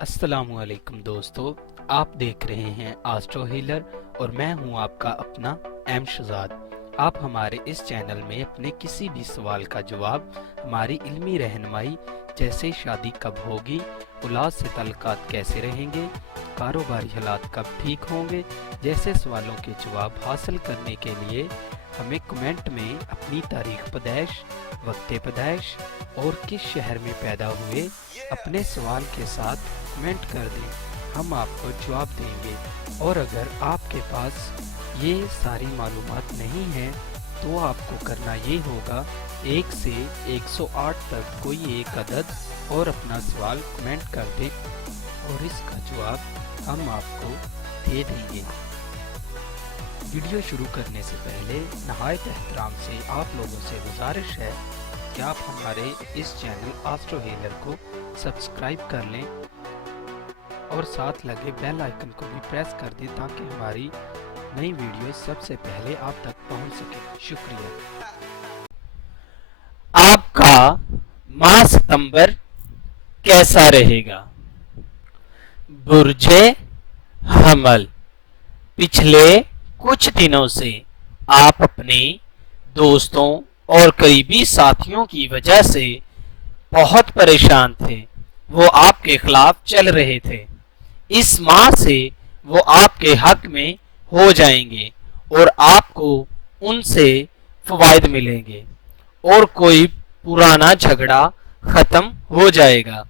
अस्सलाम वालेकुम दोस्तों, आप देख रहे हैं एस्ट्रो हीलर और मैं हूं आपका अपना एम शहजाद। आप हमारे इस चैनल में अपने किसी भी सवाल का जवाब, हमारी इल्मी रहनुमाई जैसे शादी कब होगी, औलाद से ताल्लुकात कैसे रहेंगे, कारोबारी हालात कब ठीक होंगे जैसे सवालों के जवाब हासिल करने के लिए हमें कमेंट में अपनी तारीख पैदाइश, वक्त पैदाइश और किस शहर में पैदा हुए अपने सवाल के साथ कमेंट कर दें। हम आपको जवाब देंगे। और अगर आपके पास ये सारी मालूमात नहीं है तो आपको करना ये होगा 1 से 108 तक कोई एक अदद और अपना सवाल कमेंट कर दें और इसका जवाब हम आपको दे देंगे। वीडियो शुरू करने से पहले नहायत एहतराम से आप लोगों से गुजारिश है कि आप हमारे इस चैनल एस्ट्रो हीलर को सब्सक्राइब कर लें और साथ लगे बेल आइकन को भी प्रेस कर दें ताकि हमारी नई वीडियो सबसे पहले आप तक पहुंच सके। शुक्रिया। आपका माह सितंबर कैसा रहेगा? बुर्जे हमल, पिछले कुछ दिनों से आप अपने दोस्तों और करीबी साथियों की वजह से बहुत परेशान थे। वो आपके खिलाफ चल रहे थे। इस माह से वो आपके हक में हो जाएंगे और आपको उनसे फवायद मिलेंगे और कोई पुराना झगड़ा खत्म हो जाएगा।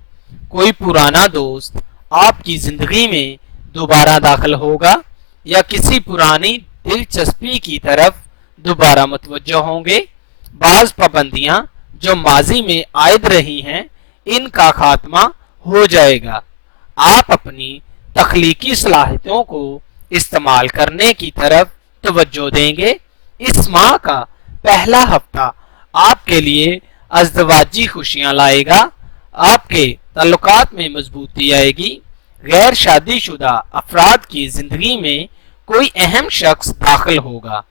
कोई पुराना दोस्त आपकी जिंदगी में दोबारा दाखिल होगा या किसी पुरानी दिलचस्पी की तरफ दोबारा मुतवज्जो होंगे। बाज पाबंदियां जो माजी में आयद रही हैं, इनका खात्मा हो जाएगा। आप अपनी तख्लीकी सलाहियतों को इस्तेमाल करने की तरफ तवज्जो देंगे। इस माह का पहला हफ्ता आपके लिए अज़दवाजी खुशियां लाएगा। आपके ताल्लुकात में मजबूती आएगी। गैर शादीशुदा अफराद की जिंदगी में कोई अहम शख्स दाखिल होगा।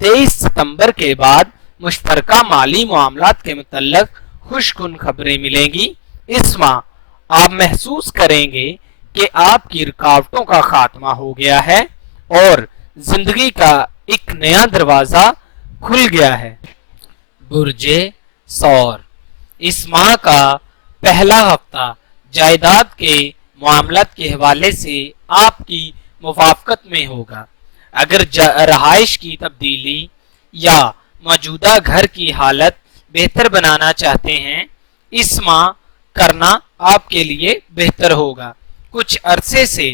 23 सितंबर के बाद मुश्तरका माली मामलात के मुतल्लक खुशकुन खबरें मिलेंगी। इस माह आप महसूस करेंगे कि आपकी रुकावटों का खात्मा हो गया है और जिंदगी का एक नया दरवाजा खुल गया है। बुर्जे सौर, इस माह का पहला हफ्ता जायदाद के मामलात के हवाले से आपकी मुवाफकत में होगा। अगर रहाइश की तब्दीली या मौजूदा घर की हालत बेहतर बनाना चाहते हैं, इस माह करना आपके लिए बेहतर होगा। कुछ अरसे से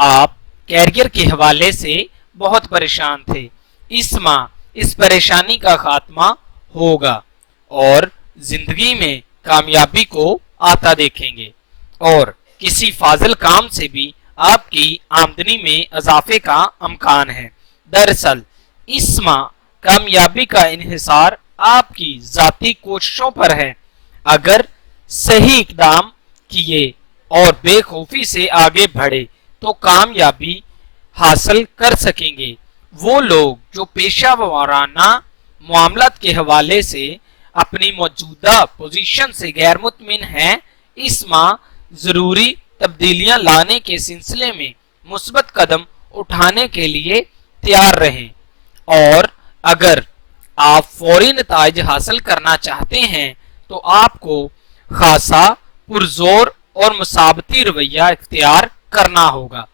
आप कैरियर के हवाले से बहुत परेशान थे। इस माह इस परेशानी का खात्मा होगा और जिंदगी में कामयाबी को आता देखेंगे और किसी फाजिल काम से भी आपकी आमदनी में इजाफे का अमकान है। दरअसल इस माह कामयाबी का इन्हिसार आपकी जाती कोशिशों पर है। अगर सही इकदाम किए और बेखौफी से आगे बढ़े तो कामयाबी हासिल कर सकेंगे। वो लोग जो पेशा वाराना मामलात के हवाले से अपनी मौजूदा पोजीशन से गैर मुतमिन हैं, इस माह जरूरी तब्दीलियां लाने के सिलसिले में मुस्बत कदम उठाने के लिए तैयार रहें। और अगर आप फौरी नताइज हासिल करना चाहते हैं तो आपको खासा पुरजोर और मुसाबती रवैया इख्तियार करना होगा।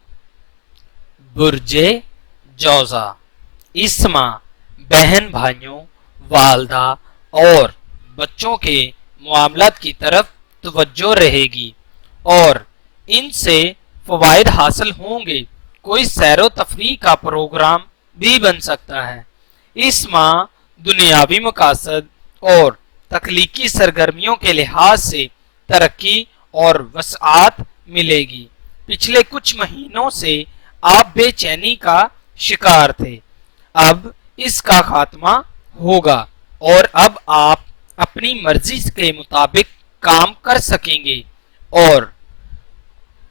बुर्जे जौजा, इस माह बहन भाइयों, वालदा और बच्चों के मामलात की तरफ तवज्जो रहेगी और इनसे फवायद हासिल होंगे। कोई सैरो तफरीह का प्रोग्राम भी बन सकता है। इस माह दुनियावी मकासद और तख्लीकी सरगर्मियों के लिहाज से तरक्की और वसाअत मिलेगी। पिछले कुछ महीनों से आप बेचैनी का शिकार थे, अब इसका खात्मा होगा और अब आप अपनी मर्जी के मुताबिक काम कर सकेंगे और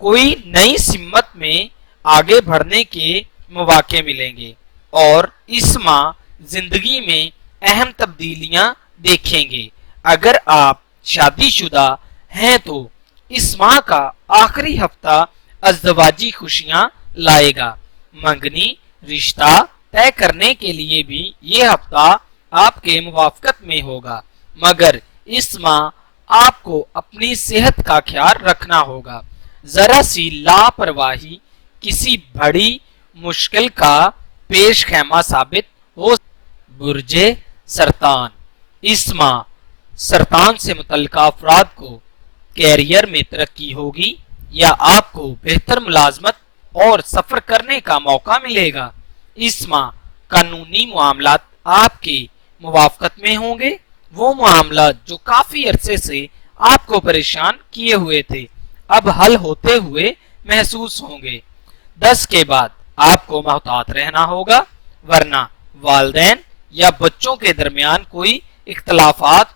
कोई नई सिमत में आगे बढ़ने के मौके मिलेंगे और इस माह जिंदगी में अहम तब्दीलियां देखेंगे। अगर आप शादीशुदा हैं तो इस माह का आखिरी हफ्ता अज़दवाजी खुशियां लाएगा। मंगनी रिश्ता तय करने के लिए भी ये हफ्ता आपके मुवाफकत में होगा, मगर इस माह आपको अपनी सेहत का ख्याल रखना होगा। जरा सी लापरवाही किसी बड़ी मुश्किल का पेश खेमा साबित हो। बुर्जे सरतान, इस माह सरतान से मुतल्लिका अफराद को कैरियर में तरक्की होगी या आपको बेहतर मुलाजमत और सफर करने का मौका मिलेगा। इस माह कानूनी मामलात आपके मुवाफकत में होंगे। वो मामलात जो काफी अरसे से आपको परेशान किए हुए थे अब हल होते हुए महसूस होंगे। 10 के बाद आपको मोहतात रहना होगा, वरना वालिदैन या बच्चों के दरमियान कोई इख्तलाफात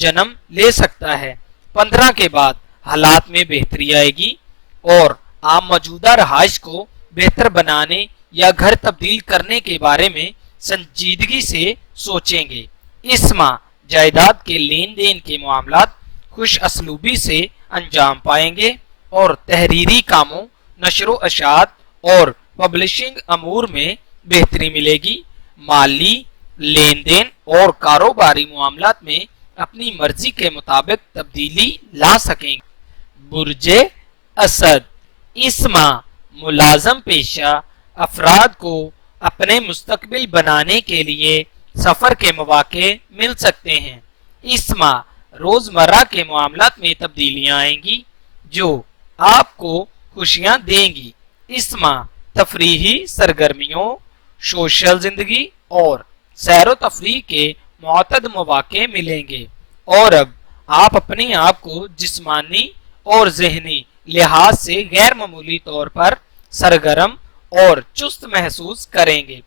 जन्म ले सकता है। 15 के बाद हालात में बेहतरी आएगी और आप मौजूदा रहाइश को बेहतर बनाने या घर तब्दील करने के बारे में संजीदगी से सोचेंगे। इस माह जायदाद के लेन देन के मामलात खुश असलूबी से अंजाम पाएंगे और तहरीरी कामों, नशरो अशात और पब्लिशिंग अमूर में बेहतरी मिलेगी। माली लेन देन और कारोबारी मामलात में अपनी मर्जी के मुताबिक तब्दीली ला सकेंगे। बुर्जे असद, इस माह मुलाजम पेशा अफराद को अपने मुस्तकबिल बनाने के लिए सफर के मौके मिल सकते हैं। इस माह रोजमर्रा के मामलात में तब्दीलियां आएंगी जो आपको खुशियां देंगी। इस माह तफरीही सरगर्मियों, सोशल जिंदगी और सैरो तफरीह के मुतअद्दिद मौके मिलेंगे और अब आप अपने आप को जिस्मानी और जहनी लिहाज से गैर मामूली तौर पर सरगर्म और चुस्त महसूस करेंगे।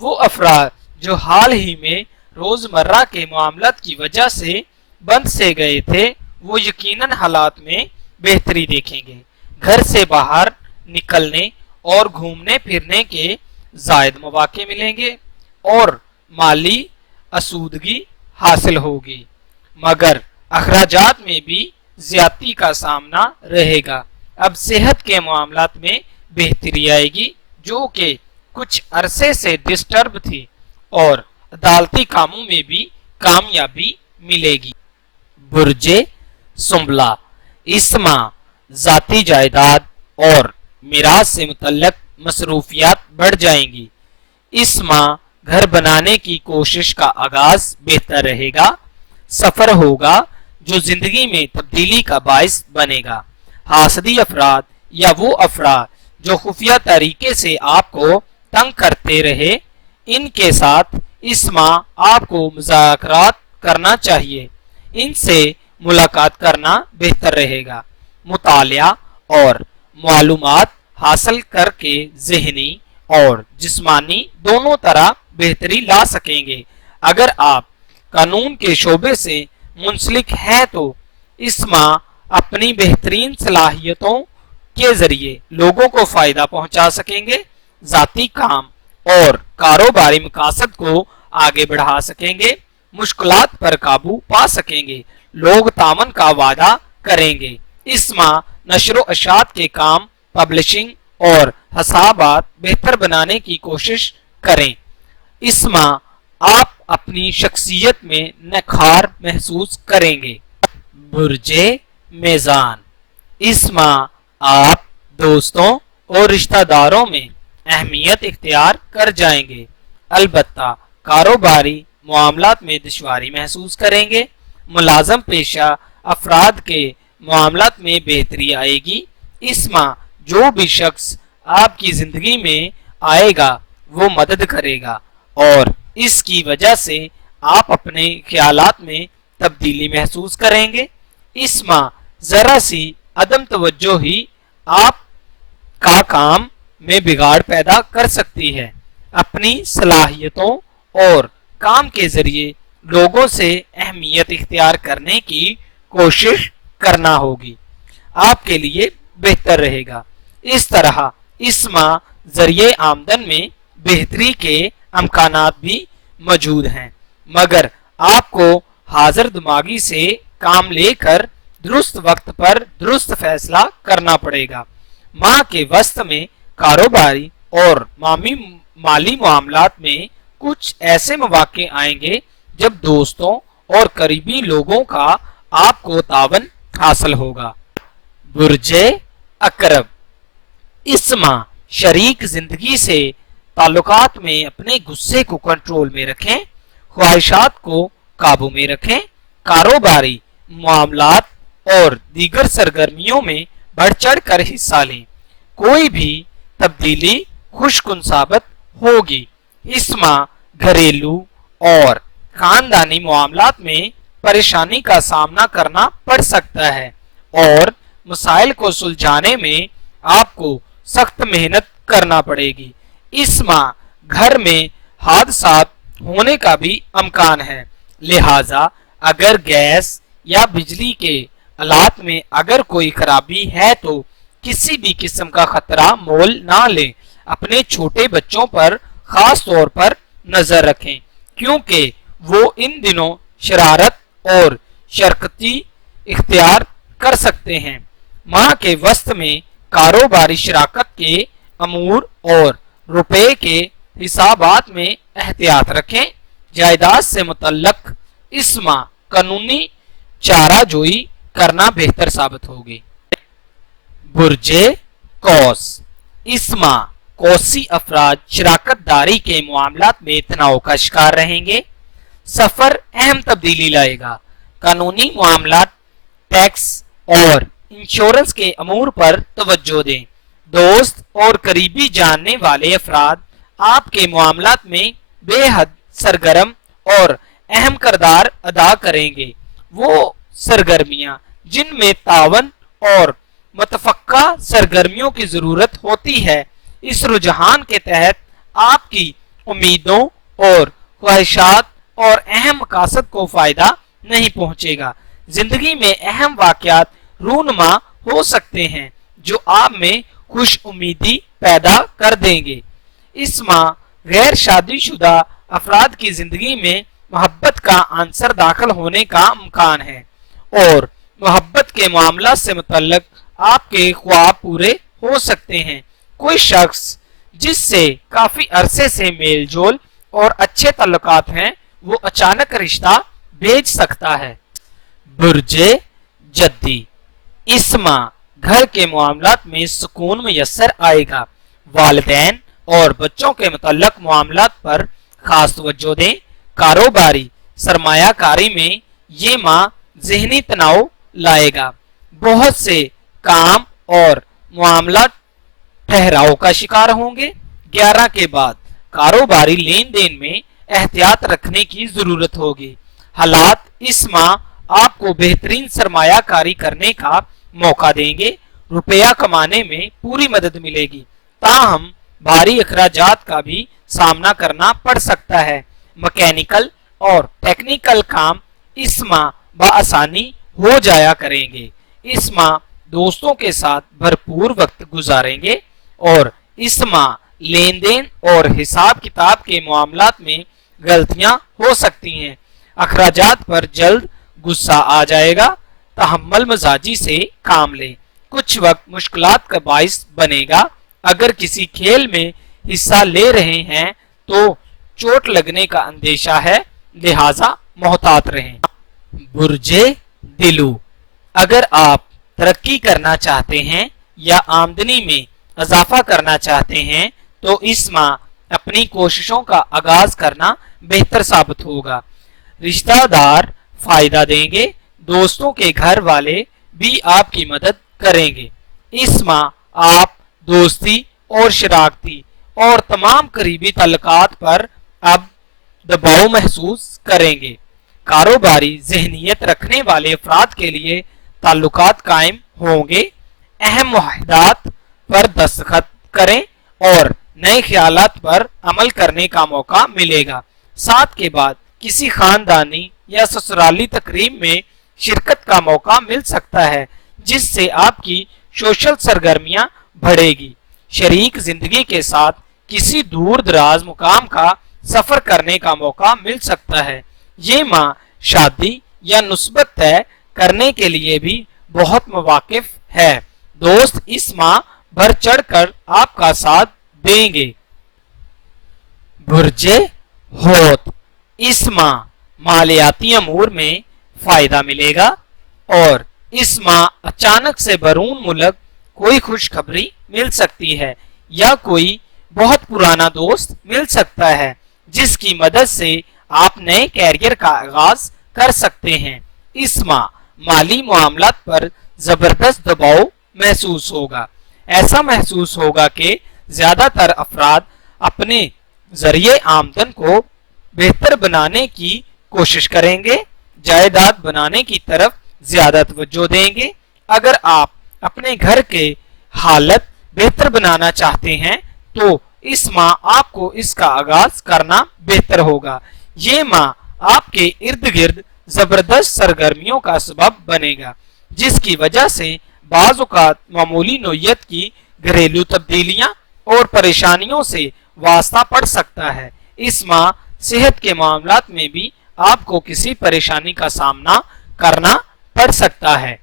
वो अफराद जो हाल ही में रोजमर्रा के मामलात की वजह से बंद से गए थे वो यकीनन हालात में बेहतरी देखेंगे। घर से बाहर निकलने और घूमने फिरने के जायद मौके मिलेंगे और माली आसूदगी हासिल होगी, मगर अखराजात में भी ज्यादती का सामना रहेगा। अब सेहत के मामलात में बेहतरी आएगी जो कि कुछ अरसे से डिस्टर्ब थी और अदालती कामों में भी कामयाबी मिलेगी। बुर्जे सुंबला, इस माह जाती जायदाद और मिरास से मुतल्लक मसरूफियात बढ़ जाएंगी। इस माह घर बनाने की कोशिश का आगाज बेहतर रहेगा। सफर होगा जो जिंदगी में तब्दीली का बाइस बनेगा। हासदी अफराद या वो अफराद जो खुफिया तरीके से आपको तंग करते रहे, इनके साथ इस माह आपको मुज़ाकरात करना चाहिए। इनसे मुलाकात करना बेहतर रहेगा। मुतालिया और मालूमात हासिल करके जहनी और जिस्मानी दोनों तरह बेहतरी ला सकेंगे। अगर आप कानून के शोबे से मुंसलिक हैं तो इस माह अपनी बेहतरीन सलाहियतों के जरिए लोगों को फायदा पहुंचा सकेंगे। जाती काम और कारोबारी मकासद को आगे बढ़ा सकेंगे। मुश्किलात पर काबू पा सकेंगे। लोग तामन का वादा करेंगे। इस माह नशरो अशात के काम, पब्लिशिंग और हसाबात बेहतर बनाने की कोशिश करें। इस माह आप अपनी शख्सियत में निखार महसूस करेंगे। बुर्जे मेज़ान, इस माह आप दोस्तों और रिश्तेदारों में अहमियत इख्तियार कर जाएंगे। अलबत्ता कारोबारी मामलात में दुश्वारी महसूस करेंगे। मुलाजम पेशा अफराद के मामलात में बेहतरी आएगी। इस माह जो भी शख्स आपकी जिंदगी में आएगा वो मदद करेगा और इसकी वजह से आप अपने ख्यालात में तब्दीली महसूस करेंगे। इस माह जरा सी अदम तवज्जो ही आप का काम में बिगाड़ पैदा कर सकती है। अपनी सलाहियतों और काम के जरिए लोगों से अहमियत इख्तियार करने की कोशिश करना होगी, आपके लिए बेहतर रहेगा। इस तरह इस माह जरिए आमदन में बेहतरी के अमकानात भी मौजूद हैं, मगर आपको हाजिर दिमागी से काम लेकर दुरुस्त वक्त पर दुरुस्त फैसला करना पड़ेगा। माँ के वस्त में कारोबारी और माली मामलात में कुछ ऐसे मौके आएंगे जब दोस्तों और करीबी लोगों का आपको तावन हासिल होगा। बुर्जे अकरब, इस माह शरीक जिंदगी से ताल्लुकात में अपने गुस्से को कंट्रोल में रखें, ख्वाहिशात को काबू में रखें, कारोबारी मामलात और दीगर सरगर्मियों में बढ़ चढ़ कर हिस्सा लें। कोई भी तब्दीली खुशकुन साबित होगी। इस माह घरेलू और खानदानी मामलात में परेशानी का सामना करना पड़ सकता है और मसाइल को सुलझाने में आपको सख्त मेहनत करना पड़ेगी। इस माह घर में हादसात होने का भी अमकान है, लिहाजा अगर गैस या बिजली के आलात में अगर कोई खराबी है तो किसी भी किस्म का खतरा मोल ना लें। अपने छोटे बच्चों पर खास तौर पर नजर रखें क्योंकि वो इन दिनों शरारत और शरकती इख्तियार कर सकते हैं। माह के वस्त में कारोबारी शराकत के अमूर और रुपए के हिसाबात में एहतियात रखें। जायदाद से मुतल्लक इस माह कानूनी चाराजोई करना बेहतर साबित होगी। बुर्जे कौस, इस माह कौसी अफराद शराकत दारी के मामलात में तनाव का शिकार रहेंगे। सफर अहम तब्दीली लाएगा। कानूनी मामलात, टैक्स और इंश्योरेंस के अमूर पर तवज्जो दें। दोस्त और करीबी जानने वाले अफराद आपके मामलात में बेहद सरगर्म और अहम किरदार अदा करेंगे। वो सरगर्मियां जिनमें तावन और मुतफक्का सरगर्मियों की जरूरत होती है, इस रुझान के तहत आपकी उम्मीदों और ख्वाहिशात और अहम मकासद को फायदा नहीं पहुंचेगा। जिंदगी में अहम वाकयात रूनुमा हो सकते हैं जो आप में खुश उम्मीदी पैदा कर देंगे। इस माह गैर शादीशुदा अफराद की जिंदगी में मोहब्बत का आंसर दाखिल होने का इम्कान है और मोहब्बत के मामला से मुतल्लक आपके ख्वाब पूरे हो सकते हैं। कोई शख्स जिससे काफी अरसे से मेल जोल और अच्छे ताल्लुकात हैं, वो अचानक रिश्ता भेज सकता है। बुर्जे जद्दी, इस माह घर के मामलात में सुकून मुयस्सर आएगा। वालिदैन और बच्चों के मुतल्लक मामलात पर खास तवज्जो दें। कारोबारी सरमायाकारी में ये माह ज़हनी तनाव लाएगा। बहुत से काम और मामला ठहराव का शिकार होंगे। 11 के बाद कारोबारी लेन देन में एहतियात रखने की जरूरत होगी। हालात इस माह आपको बेहतरीन सरमायाकारी करने का मौका देंगे। रुपया कमाने में पूरी मदद मिलेगी, ताहम भारी अखराजात का भी सामना करना पड़ सकता है। मैकेनिकल और टेक्निकल काम इस माह बआसानी हो जाया करेंगे। इस माह दोस्तों के साथ भरपूर वक्त गुजारेंगे और इस माह लेन देन और हिसाब किताब के मामलात में गलतियां हो सकती हैं। अखराजात पर जल्द गुस्सा आ जाएगा। तहम्मुल मजाजी से काम लें। कुछ वक्त मुश्किलात का बाइस बनेगा। अगर किसी खेल में हिस्सा ले रहे हैं तो चोट लगने का अंदेशा है, लिहाजा मोहतात रहें। बुर्जे दिलू, अगर आप तरक्की करना चाहते हैं या आमदनी में इजाफा करना चाहते हैं तो इस माह अपनी कोशिशों का आगाज करना बेहतर साबित होगा। रिश्तेदार फायदा देंगे। दोस्तों के घर वाले भी आपकी मदद करेंगे। इस माह आप दोस्ती और शराकती और तमाम करीबी ताल्लुकात पर अब दबाव महसूस करेंगे। कारोबारी ज़हनियत रखने वाले अफराद के लिए ताल्लुकात कायम होंगे। अहम मुआहदात पर दस्तखत करें और नए ख्यालात पर अमल करने का मौका मिलेगा। 7 के बाद किसी खानदानी या ससुराली तकरीब में शिरकत का मौका मिल सकता है, जिससे आपकी सोशल सरगर्मियां बढ़ेगी। शरीक जिंदगी के साथ किसी दूर दराज मुकाम का सफर करने का मौका मिल सकता है। ये माह शादी या नुस्बत तय करने के लिए भी बहुत मुवाकिफ है। दोस्त इस माह बढ़ चढ़ कर आपका साथ देंगे। बुर्जे होत, इस माह मालियाती अमूर में फायदा मिलेगा और इस माह अचानक से बैरून मुल्क कोई खुशखबरी मिल सकती है या कोई बहुत पुराना दोस्त मिल सकता है जिसकी मदद से आप नए कैरियर का आगाज कर सकते हैं। इस माह माली मामलात पर जबरदस्त दबाव महसूस होगा। ऐसा महसूस होगा कि ज्यादातर अफराद अपने जरिए आमदन को बेहतर बनाने की कोशिश करेंगे, जायदाद बनाने की तरफ ज्यादा तवज्जो देंगे। अगर आप अपने घर के हालत बेहतर बनाना चाहते हैं तो इस माह आपको इसका आगाज करना बेहतर होगा। ये माह आपके इर्द गिर्द जबरदस्त सरगर्मियों का सबब बनेगा जिसकी वजह से बाज़ औक़ात मामूली नोयत की घरेलू तब्दीलियां और परेशानियों से वास्ता पड़ सकता है। इस माह सेहत के मामलात में भी आपको किसी परेशानी का सामना करना पड़ सकता है।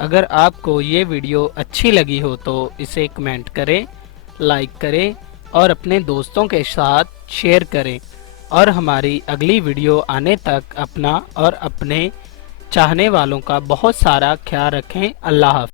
अगर आपको ये वीडियो अच्छी लगी हो तो इसे कमेंट करें, लाइक करें और अपने दोस्तों के साथ शेयर करें और हमारी अगली वीडियो आने तक अपना और अपने चाहने वालों का बहुत सारा ख्याल रखें। अल्लाह हाफ़िज़।